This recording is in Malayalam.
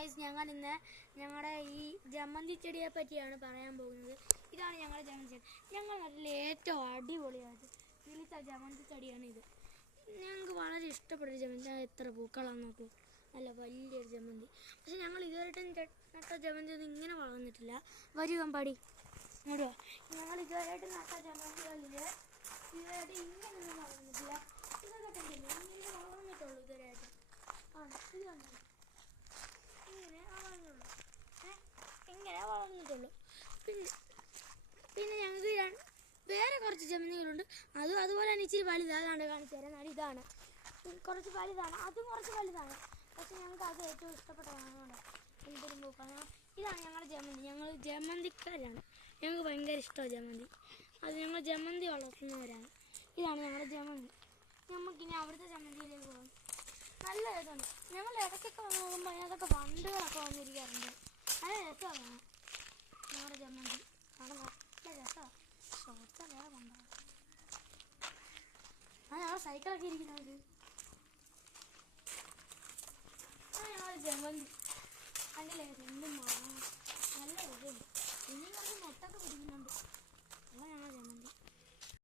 ഗായ്സ്, ഞങ്ങൾ ഇന്ന് ഞങ്ങളുടെ ഈ ജമന്തി ചെടിയെ പറ്റിയാണ് പറയാൻ പോകുന്നത്. ഇതാണ് ഞങ്ങളുടെ ജമന്തി ചെടി. ഞങ്ങൾ നല്ല ഏറ്റവും അടിപൊളിയായിട്ട് കിളിച്ച ജമന്തി ചെടിയാണ് ഇത്. ഞങ്ങൾക്ക് വളരെ ഇഷ്ടപ്പെട്ടൊരു ജമന്തി. എത്ര പൂക്കളാന്ന് നോക്കൂ, നല്ല വലിയൊരു ജമന്തി. പക്ഷെ ഞങ്ങൾ ഇതുവരെയായിട്ടും നട്ട ജമന്തി ഒന്നും ഇങ്ങനെ വളർന്നിട്ടില്ല. വരുവാൻ പടി ഇങ്ങോട്ട്. ഞങ്ങൾ ഇതുവരെയായിട്ട് നട്ട ജമന്തികളിൽ ഇതുവരെയായിട്ട് ഇങ്ങനെയൊന്നും വളർന്നിട്ടില്ല. ഇതൊക്കെ കണ്ടില്ല, ഇങ്ങനെ വളർന്നിട്ടുള്ളൂ ഇതുവരെയായിട്ട്. ഇത് കണ്ടു, ഇങ്ങനെ വളർന്നിട്ടുള്ളൂ. പിന്നെ ഞങ്ങൾക്ക് വേറെ കുറച്ച് ജമന്തികളുണ്ട്. അതുപോലെ തന്നെ ഇച്ചിരി വലുതാണ്. കാണിച്ചു തരാം. ഇതാണ് കുറച്ച് വലുതാണ്, അതും കുറച്ച് വലുതാണ്. പക്ഷെ ഞങ്ങൾക്ക് അത് ഏറ്റവും ഇഷ്ടപ്പെട്ടതാണ്. എന്തൊരു പൂക്കാണ്. ഇതാണ് ഞങ്ങളുടെ ജമന്തി. ഞങ്ങൾ ജമന്തിക്കാരാണ്. ഞങ്ങൾക്ക് ഭയങ്കര ഇഷ്ടമാണ് ജമന്തി. അത് ഞങ്ങൾ ജമന്തി വളർത്തുന്നവരാണ്. ഇതാണ് ഞങ്ങളുടെ ജമന്തി. നമുക്കിനി അവിടുത്തെ ജമന്തിയിലേക്ക് പോകാം. നല്ല രസമുണ്ട്. ഞങ്ങൾ ഇടയ്ക്കൊക്കെ വന്ന് നോക്കുമ്പോൾ അതിനകത്തൊക്കെ വണ്ടുകളൊക്കെ വന്നിരിക്കാറുണ്ട്. നല്ല രസമാണ് ഞങ്ങളുടെ ജമന്തി. അവിടെ നല്ല രസമാണ്. ഷോർട്ട്സ് വേറെ കൊണ്ടാണ് ഞങ്ങൾ സൈക്കിളൊക്കെ ഇരിക്കുന്നത്. ഞങ്ങളുടെ ജമന്തി കണ്ടില്ലേ?